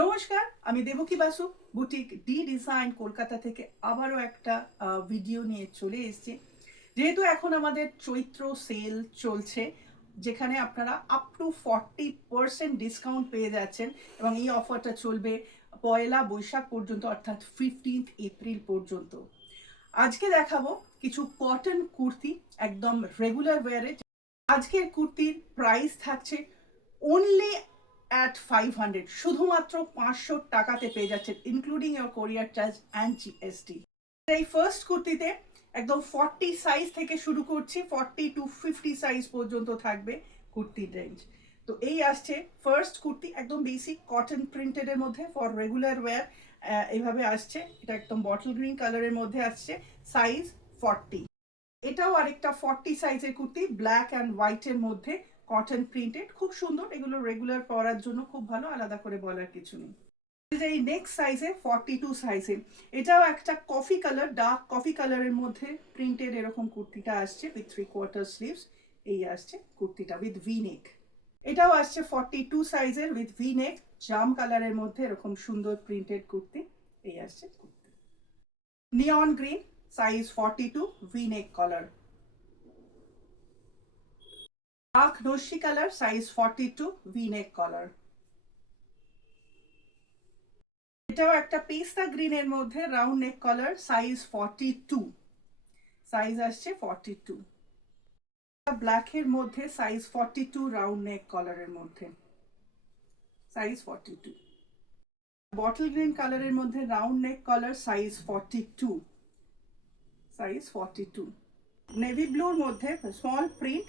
নমস্কার, আমি Devaki Basu boutique D design Kolkata থেকে আবারও একটা ভিডিও নিয়ে চলে এসেছি। যেহেতু এখন আমাদের চৈত্র সেল চলছে, যেখানে আপনারা আপ টু 40% ডিসকাউন্ট পেয়ে যাচ্ছেন এবং এই অফারটা চলবে পয়লা বৈশাখ পর্যন্ত, অর্থাৎ 15 এপ্রিল পর্যন্ত। আজকে দেখাবো কিছু কটন কুর্তি, একদম রেগুলার ওয়ারে। আজকের কুর্তির প্রাইস থাকছে অনলি অ্যাট 500, শুধুমাত্র 500 টাকাতে পেয়ে যাচ্ছেন, ইনক্লুডিং ইয়োর কোরিয়ার চার্জ অ্যান্ড জিএসটি। এই ফার্স্ট কুর্তিতে একদম 40 সাইজ থেকে শুরু করছি, 40 টু 50 সাইজ পর্যন্ত থাকবে কুর্তির রেঞ্জ। তো এই আসছে ফার্স্ট কুর্তি, একদম বেসিক কটন প্রিন্টেডের মধ্যে ফর রেগুলার ওয়্যার। এইভাবে আসছে, এটা একদম বটল গ্রিন কালারের মধ্যে আসছে, সাইজ 40। এটাও আরেকটা 40 সাইজের কুর্তি, ব্ল্যাক অ্যান্ড হোয়াইটের মধ্যে, কটন প্রিন্টেড, খুব সুন্দর। এগুলো রেগুলার পরার জন্য খুব ভালো, আলাদা করে বলার কিছু নেই। এই নেক্সট সাইজে 42 সাইজে, এটাও একটা কফি কালার, ডার্ক কফি কালারের মধ্যে প্রিন্টেড এরকম কুর্তিটা আসছে উইথ 3/4 স্লিভস। এই আসছে কুর্তিটা উইথ ভি নেক। এটাও আসছে 42 সাইজের উইথ ভি নেক, জাম কালারের মধ্যে এরকম সুন্দর প্রিন্টেড কুর্তি। এই আসছে kurti neon green, size 42, V neck collar. Dark নস্যি colour, size 42, V neck collar. এটাও একটা পেস্তা গ্রিনের মধ্যে, round neck collar, size 42, size আসছে 42। ব্ল্যাকের মধ্যে সাইজ 42, রাউন্ড নেক কলারের মধ্যে, সাইজ 42। বটল গ্রিন কালারের মধ্যে round neck collar, size 42, size 42। Navy ব্লুর মধ্যে স্মল প্রিন্ট,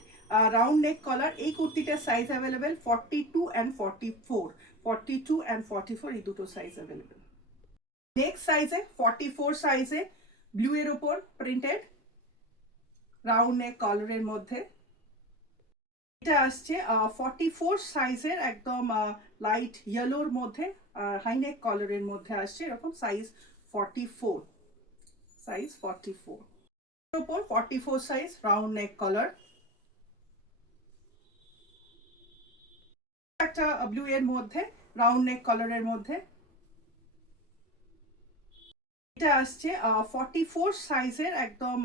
রাউন্ড নেক কলার। এই কুর্তিটার সাইজ অ্যাভেলেবেল 42 অ্যান্ড 44, 42 অ্যান্ড 44, এই দুটো সাইজ অ্যাভেলেবেল। নেক্সট সাইজে 44 সাইজে, ব্লু এর উপর প্রিন্টেড, রাউন্ড নেক কলারের মধ্যে। এটা আসছে 44 সাইজের, একদম লাইট ইয়েলোর মধ্যে, হাইনেক কলারের মধ্যে আসছে এরকম, সাইজ 44, সাইজ 44। এর উপর 44 সাইজ, রাউন্ড নেক কলার। একটা ব্লু এর মধ্যে, রাউন্ড নেক কলারের মধ্যে। এটা আসছে 44 সাইজের, একদম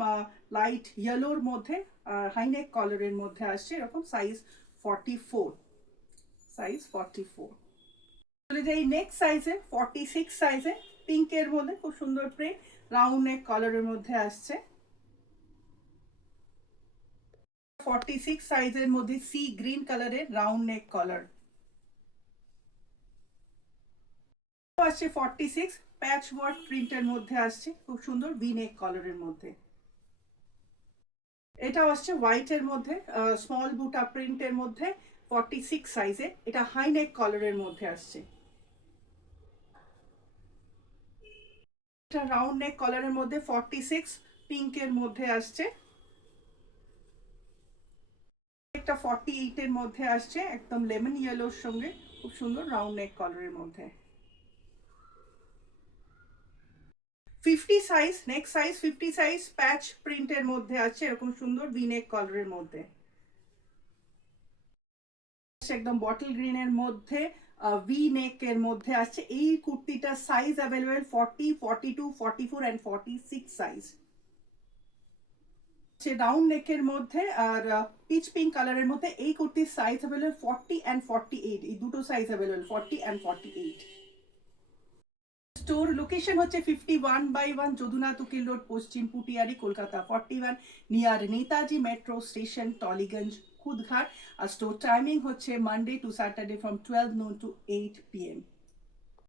লাইট ইয়েলোর মধ্যে, হাইনেক কলারের মধ্যে আসছে এরকম, সাইজ 44, সাইজ 44। চলে যাই নেক্সট সাইজে 46 সাইজে, পিঙ্কের মধ্যে খুব সুন্দর প্রিন্ট, রাউন্ড নেক কলারের মধ্যে আসছে। 46 সাইজের মধ্যে সি গ্রিন কালারের, রাউন্ড নেক কলার। আসছে 46 প্যাচ ওয়ার্ক প্রিন্টের মধ্যে আসছে, খুব সুন্দর ভি নেক কলারের মধ্যে। এটাও আসছে হোয়াইটের মধ্যে, স্মল বুটা প্রিন্টের মধ্যে, 46 সাইজে। এটা হাই নেক কলারের মধ্যে আসছে। এটা রাউন্ড নেক কলারের মধ্যে 46, পিঙ্কের মধ্যে আসছে। একটা 48 এর মধ্যে আসছে, একদম লেমন ইয়েলোর সঙ্গে, খুব সুন্দর রাউন্ড নেক কলারের মধ্যে। 50 সাইজ, নেক্সট সাইজ 50 সাইজ, প্যাচ প্রিন্টের মধ্যে আছে এরকম সুন্দর ভি নেক কলারের মধ্যে। একদম বটল গ্রিনের মধ্যে ভি নেক এর মধ্যে আসছে। এই কুর্তিটা size available 40, 42, 44 and 46 size. Round নেকের মধ্যে আর পিচ পিঙ্ক কালারের মধ্যে, এই কুর্তির সাইজ অ্যাভেলেবেল 40 এন্ড 48, এই দুটো size available 40 and 48। Store location হচ্ছে 51/1 Jadunath Ukil road, Paschim Putiyari, Kolkata 41, near Netaji metro station, Tollygunge, Khudghat. আর স্টোর টাইমিং হচ্ছে Monday to Saturday from 12 noon to 8 PM।